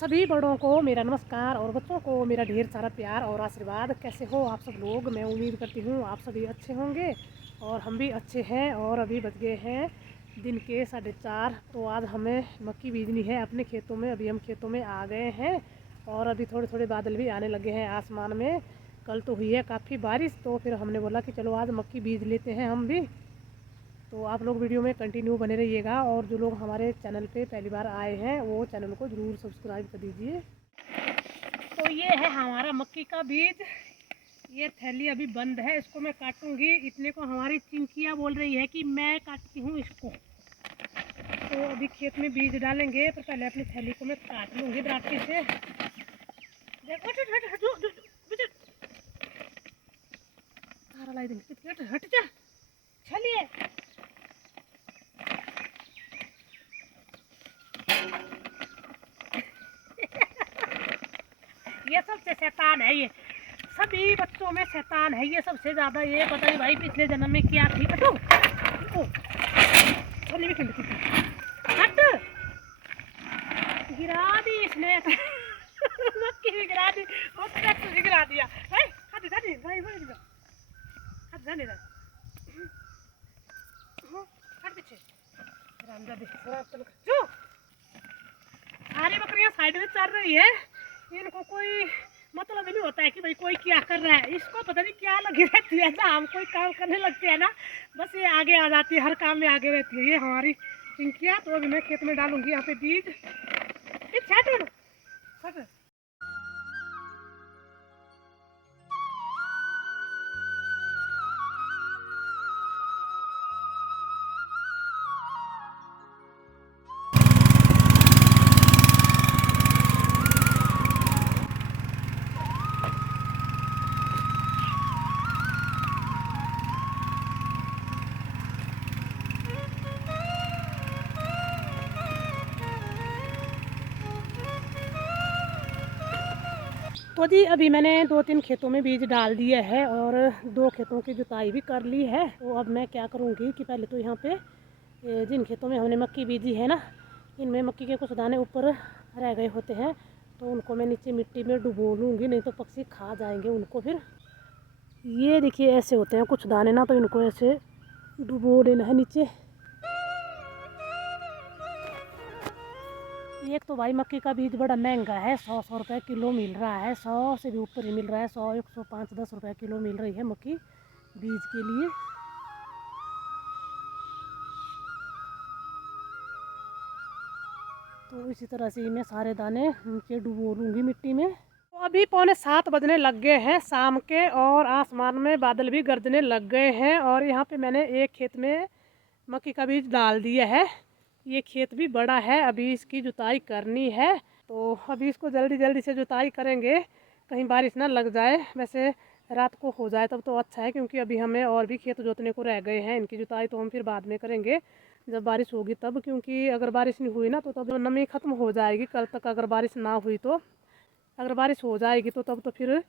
सभी बड़ों को मेरा नमस्कार और बच्चों को मेरा ढेर सारा प्यार और आशीर्वाद। कैसे हो आप सब लोग? मैं उम्मीद करती हूँ आप सभी अच्छे होंगे और हम भी अच्छे हैं। और अभी बज गए हैं दिन के 4:30। तो आज हमें मक्की बीजनी है अपने खेतों में। अभी हम खेतों में आ गए हैं और अभी थोड़े थोड़े बादल भी आने लगे हैं आसमान में। कल तो हुई है काफ़ी बारिश, तो फिर हमने बोला कि चलो आज मक्की बीज लेते हैं हम भी। तो आप लोग वीडियो में कंटिन्यू बने रहिएगा और जो लोग हमारे चैनल पे पहली बार आए हैं वो चैनल को ज़रूर सब्सक्राइब कर दीजिए। तो ये है हमारा मक्की का बीज। ये थैली अभी बंद है, इसको मैं काटूंगी। इतने को हमारी चिंकिया बोल रही है कि मैं काटती हूँ इसको। तो अभी खेत में बीज डालेंगे, पर पहले अपनी थैली को मैं काट लूँगी दराटी से। हट जा, चलिए। ये सबसे शैतान है, ये सभी बच्चों में शैतान है ये सबसे ज्यादा। ये पता नहीं भाई पिछले जन्म में क्या थी। हटो, हट, गिरा दी इसने। मक्की भी गिरा दी और ट्रैक्टर भी गिरा दिया। हट जाने भाई, हट जाने दे, हट पीछे। जो सारी बकरियां साइड में चल रही है, इनको कोई मतलब नहीं होता है कि भाई कोई क्या कर रहा है। इसको पता नहीं क्या लगी रहती है ना, हम कोई काम करने लगते हैं ना, बस ये आगे आ जाती है, हर काम में आगे रहती है ये हमारी चिंकिया। तो अभी मैं खेत में डालूंगी यहाँ पे बीज। तो जी अभी मैंने 2-3 खेतों में बीज डाल दिए है और 2 खेतों की जुताई भी कर ली है। तो अब मैं क्या करूँगी कि पहले तो यहाँ पे जिन खेतों में हमने मक्की बीजी है ना, इनमें मक्की के कुछ दाने ऊपर रह गए होते हैं, तो उनको मैं नीचे मिट्टी में डुबो लूँगी, नहीं तो पक्षी खा जाएंगे उनको। फिर ये देखिए ऐसे होते हैं कुछ दाने ना, तो इनको ऐसे डुबो लेना है नीचे। एक तो भाई मक्की का बीज बड़ा महंगा है, 100 रुपये किलो मिल रहा है। 100 से भी ऊपर ही मिल रहा है, 100, 105, 10 रुपये किलो मिल रही है मक्की बीज के लिए। तो इसी तरह से मैं सारे दाने नीचे डुबो लूँगी मिट्टी में। तो अभी 6:45 बजने लग गए हैं शाम के और आसमान में बादल भी गरजने लग गए हैं। और यहाँ पे मैंने एक खेत में मक्की का बीज डाल दिया है। ये खेत भी बड़ा है, अभी इसकी जुताई करनी है। तो अभी इसको जल्दी जल्दी से जुताई करेंगे, कहीं बारिश ना लग जाए। वैसे रात को हो जाए तब तो अच्छा है, क्योंकि अभी हमें और भी खेत जोतने को रह गए हैं। इनकी जुताई तो हम फिर बाद में करेंगे जब बारिश होगी तब, क्योंकि अगर बारिश नहीं हुई ना तो तब नमी ख़त्म हो जाएगी। कल तक अगर बारिश ना हुई तो, अगर बारिश हो जाएगी तो तब तो फिर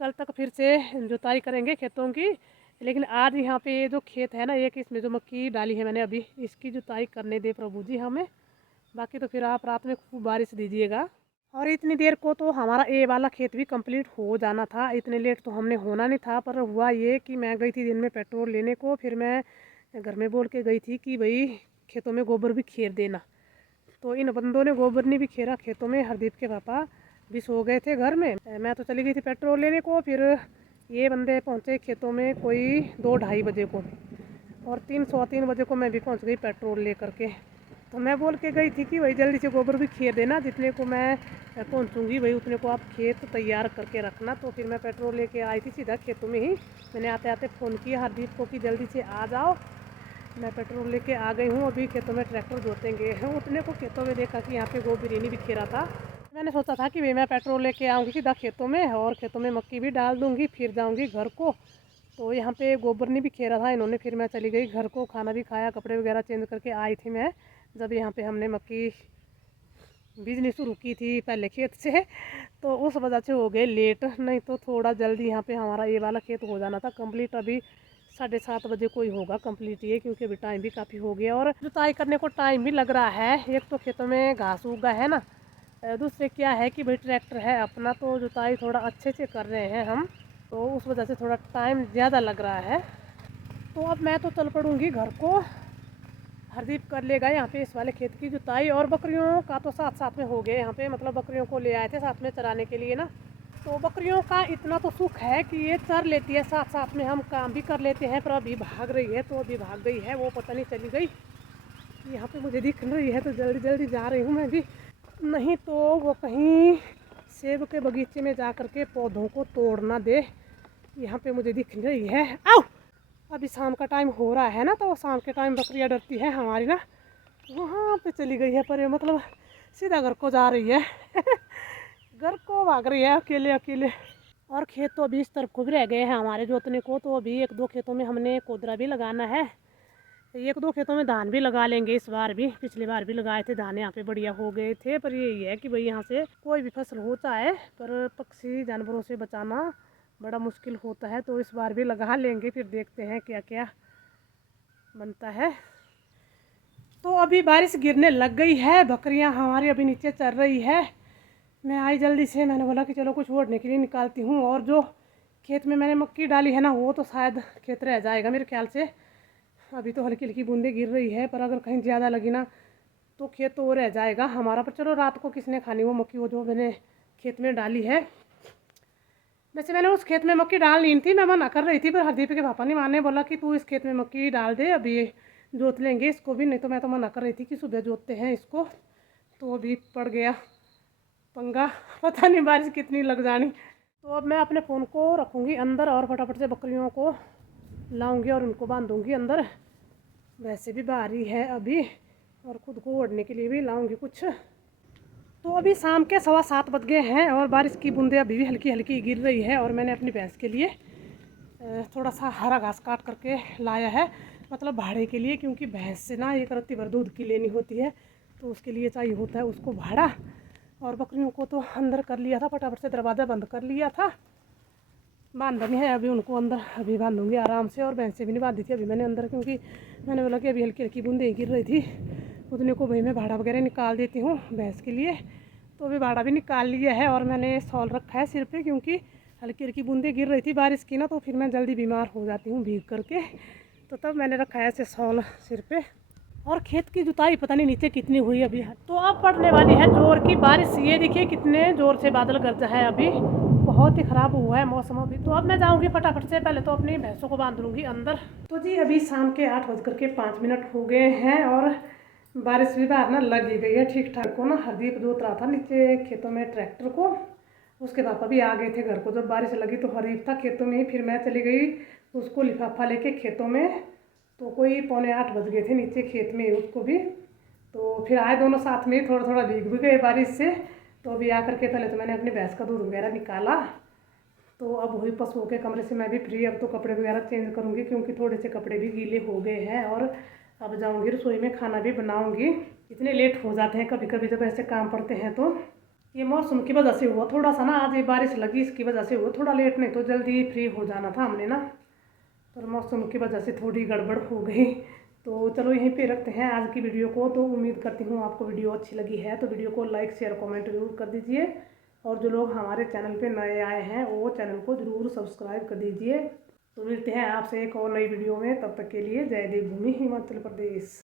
कल तक फिर से जुताई करेंगे खेतों की। लेकिन आज यहाँ पे ये जो खेत है ना, एक इसमें जो मक्की डाली है मैंने अभी, इसकी जुताई करने दे प्रभु जी हमें। बाकी तो फिर आप रात में खूब बारिश दीजिएगा। और इतनी देर को तो हमारा ए वाला खेत भी कंप्लीट हो जाना था। इतने लेट तो हमने होना नहीं था, पर हुआ ये कि मैं गई थी दिन में पेट्रोल लेने को। फिर मैं घर में बोल के गई थी कि भाई खेतों में गोबर भी खेर देना। तो इन बंदों ने गोबर नहीं भी खेरा खेतों में। हरदीप के पापा भी सो गए थे घर में, मैं तो चली गई थी पेट्रोल लेने को। फिर ये बंदे पहुँचे खेतों में कोई 2-2:30 बजे को, और 3-3:15 बजे को मैं भी पहुँच गई पेट्रोल ले करके। तो मैं बोल के गई थी कि भाई जल्दी से गोबर भी खेर देना, जितने को मैं पहुँचूँगी भाई उतने को आप खेत तैयार करके रखना। तो फिर मैं पेट्रोल लेके आई थी सीधा खेतों में ही। मैंने आते आते फ़ोन किया हरदीप को कि जल्दी से आ जाओ। मैं पेट्रोल लेके आ गई हूँ, अभी खेतों में ट्रैक्टर जोतेंगे। उतने को खेतों में देखा कि यहाँ पे गोबर ही नहीं बिखेरा था। मैंने सोचा था कि भाई मैं पेट्रोल लेके आऊँगी सीधा खेतों में और खेतों में मक्की भी डाल दूँगी, फिर जाऊँगी घर को। तो यहाँ पे गोबर नहीं बिखेरा था इन्होंने। फिर मैं चली गई घर को, खाना भी खाया, कपड़े वगैरह चेंज करके आई थी मैं, जब यहाँ पे हमने मक्की बीजनी शुरू की थी पहले खेत से। तो उस वजह से हो गए लेट, नहीं तो थोड़ा जल्दी यहाँ पे हमारा ये वाला खेत हो जाना था कंप्लीट। अभी 7:30 बजे कोई होगा कंप्लीट ये, क्योंकि अभी टाइम भी काफ़ी हो गया और जुताई करने को टाइम भी लग रहा है। एक तो खेतों में घास उगा है ना, दूसरे क्या है कि भाई ट्रैक्टर है अपना, तो जुताई थोड़ा अच्छे से कर रहे हैं हम, तो उस वजह से थोड़ा टाइम ज़्यादा लग रहा है। तो अब मैं तो चल पड़ूँगी घर को। हरदीप कर लेगा यहाँ पे इस वाले खेत की जुताई, और बकरियों का तो साथ साथ में हो गए यहाँ पे, मतलब बकरियों को ले आए थे साथ में चराने के लिए ना। तो बकरियों का इतना तो सुख है कि ये चर लेती है, साथ साथ में हम काम भी कर लेते हैं। पर अभी भाग रही है, तो अभी भाग गई है, वो पता नहीं चली गई। यहाँ पे मुझे दिख रही है तो जल्दी जल्दी जा रही हूँ मैं भी, नहीं तो वो कहीं सेब के बगीचे में जा कर के पौधों को तोड़ ना दे। यहाँ पे मुझे दिख रही है। आओ, अभी शाम का टाइम हो रहा है ना, तो शाम के टाइम बकरियाँ डरती है हमारी ना। वहाँ पे चली गई है, पर ये मतलब सीधा घर को जा रही है घर को भाग रही है अकेले अकेले। और खेत तो अभी इस तरफ को भी रह गए हैं हमारे जोतने को, तो अभी एक दो खेतों में हमने कोदरा भी लगाना है, एक दो खेतों में धान भी लगा लेंगे इस बार भी। पिछली बार भी लगाए थे धान, यहाँ पे बढ़िया हो गए थे। पर यही है कि भाई यहाँ से कोई भी फसल होता है, पर पक्षी जानवरों से बचाना बड़ा मुश्किल होता है, तो इस बार भी लगा लेंगे, फिर देखते हैं क्या क्या बनता है। तो अभी बारिश गिरने लग गई है, बकरियां हमारी अभी नीचे चल रही है। मैं आई जल्दी से, मैंने बोला कि चलो कुछ ओढ़ने के लिए निकालती हूँ। और जो खेत में मैंने मक्की डाली है ना, वो तो शायद खेत रह जाएगा मेरे ख्याल से। अभी तो हल्की हल्की बूंदें गिर रही है, पर अगर कहीं ज़्यादा लगी ना तो खेत तो वो रह जाएगा हमारा। पर चलो, रात को किसने खानी वो मक्की, वो जो मैंने खेत में डाली है। वैसे मैंने उस खेत में मक्की डाल ली थी, मैं मना कर रही थी, पर हरदीप के पापा ने माने, बोला कि तू इस खेत में मक्की डाल दे, अभी जोत लेंगे इसको भी। नहीं तो मैं तो मना कर रही थी कि सुबह जोतते हैं इसको, तो अभी पड़ गया पंगा, पता नहीं बारिश कितनी लग जानी। तो अब मैं अपने फ़ोन को रखूँगी अंदर और फटाफट से बकरियों को लाऊंगी और उनको बांधूंगी अंदर। वैसे भी बारी है अभी, और ख़ुद को ओढ़ने के लिए भी लाऊंगी कुछ। तो अभी शाम के 7:15 बज गए हैं, और बारिश की बूंदें अभी भी हल्की हल्की गिर रही है। और मैंने अपनी भैंस के लिए थोड़ा सा हरा घास काट करके लाया है, मतलब भाड़े के लिए, क्योंकि भैंस से ना एक रत्ती भर दूध की लेनी होती है, तो उसके लिए चाहिए होता है उसको भाड़ा। और बकरियों को तो अंदर कर लिया था, फटाफट से दरवाज़ा बंद कर लिया था। बांधनी है अभी उनको अंदर, अभी बांधूंगी आराम से। और भैंसें भी नहीं बांधी थी अभी मैंने अंदर, क्योंकि मैंने बोला कि अभी हल्की हल्की बूंदें गिर रही थी, उतने को भाई मैं भाड़ा वगैरह निकाल देती हूँ भैंस के लिए। तो अभी भाड़ा भी निकाल लिया है, और मैंने शॉल रखा है सिर पे, क्योंकि हल्की हल्की बूंदें गिर रही थी बारिश की ना, तो फिर मैं जल्दी बीमार हो जाती हूँ भीग करके, तो तब मैंने रखा है ऐसे शॉल सिर पे। और खेत की जुताई पता नहीं नीचे कितनी हुई अभी है। तो अब पड़ने वाली है जोर की बारिश, ये देखिए कितने जोर से बादल गरजा है अभी, बहुत ही ख़राब हुआ है मौसम अभी। तो अब मैं जाऊंगी फटाफट से, पहले तो अपनी भैंसों को बांध लूँगी अंदर। तो जी अभी शाम के 8:05 हो गए हैं, और बारिश भी बाहर ना लग ही गई है ठीक ठाक को ना। हरदीप जोत रहा था नीचे खेतों में ट्रैक्टर को, उसके पापा भी आ गए थे घर को जब बारिश लगी, तो हरदीप था खेतों में ही। फिर मैं चली गई उसको लिफाफा लेके खेतों में, तो कोई 7:45 बज गए थे नीचे खेत में उसको भी। तो फिर आए दोनों साथ में, थोड़ा थोड़ा भीग भी गए बारिश से। तो अभी आकर के पहले तो मैंने अपनी भैंस का दूध वगैरह निकाला, तो अब हुई पशुओं के कमरे से मैं भी फ्री। अब तो कपड़े वगैरह चेंज करूँगी, क्योंकि थोड़े से कपड़े भी गीले हो गए हैं। और अब जाऊँगी रसोई में, खाना भी बनाऊँगी। इतने लेट हो जाते हैं कभी कभी जब ऐसे काम पड़ते हैं। तो ये मौसम की वजह से हुआ थोड़ा सा ना, आज ये बारिश लगी इसकी वजह से हुआ थोड़ा लेट, नहीं तो जल्दी फ्री हो जाना था हमने ना, पर मौसम की वजह से थोड़ी गड़बड़ हो गई। तो चलो यहीं पे रखते हैं आज की वीडियो को। तो उम्मीद करती हूँ आपको वीडियो अच्छी लगी है, तो वीडियो को लाइक शेयर कमेंट जरूर कर दीजिए। और जो लोग हमारे चैनल पे नए आए हैं वो चैनल को ज़रूर सब्सक्राइब कर दीजिए। तो मिलते हैं आपसे एक और नई वीडियो में, तब तक के लिए जय देवभूमि हिमाचल प्रदेश।